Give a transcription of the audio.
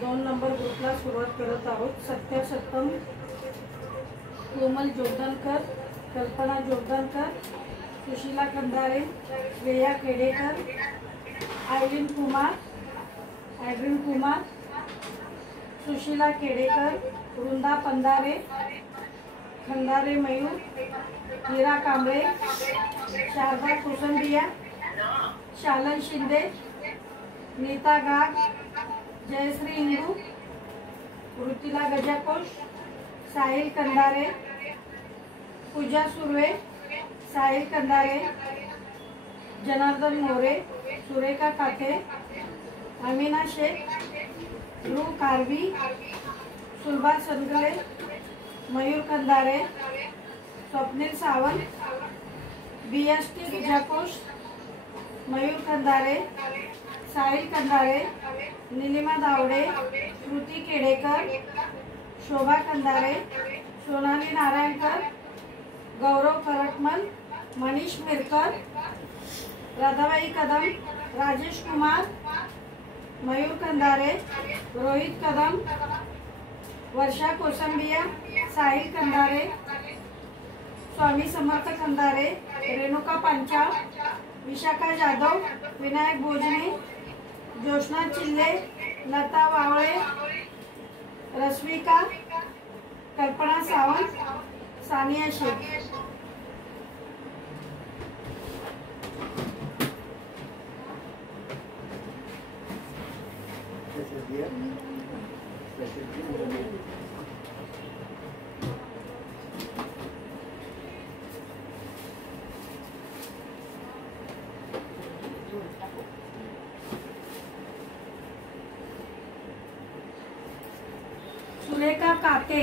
2 number ग्रुपला सुरुवात करत आहोत। सत्या सत्तम, कोमल जोगदनकर, कल्पना जोगदनकर, सुशीला खंदारे, श्रेया केडेकर, ॲड्रिन कुमार, सुशीला केडेकर, वृंदा पंधारे, खंदारे मयूर, हीरा कांबळे, शारदा कोसंबिया, शालन शिंदे, नीता गाग, जयश्री इंदू, ऋतिला गजाकोश, साहिल कंदारे, पूजा सुर्वे, साहिल कंदारे, जनार्दन मोरे, सुरेखा काथे, अमीना शेख, ध्रुव कारवी, सुलभा संगले, मयूर कंदारे, स्वप्नील सावंत, BST गजाकोश, मयूर कंदारे, साहिल कंदारे, नीलिमा दावडे, श्रुती केडेकर, शोभा कंदारे, सोनाली नारायणकर, गौरव करटमल, मनीष मिरकर, राधाबाई कदम, राजेश कुमार, मयूर कंदारे, रोहित कदम, वर्षा कोसंबिया, साहिल कंदारे, स्वामी समर्थ कंदारे, रेणुका पांचाळ, विशाखा जाधव, विनायक भोजने, जोशना चिल्ले, लता वावळे, रश्मिका, कल्पना सावंत, सानिया शेख। सुरेखा काते,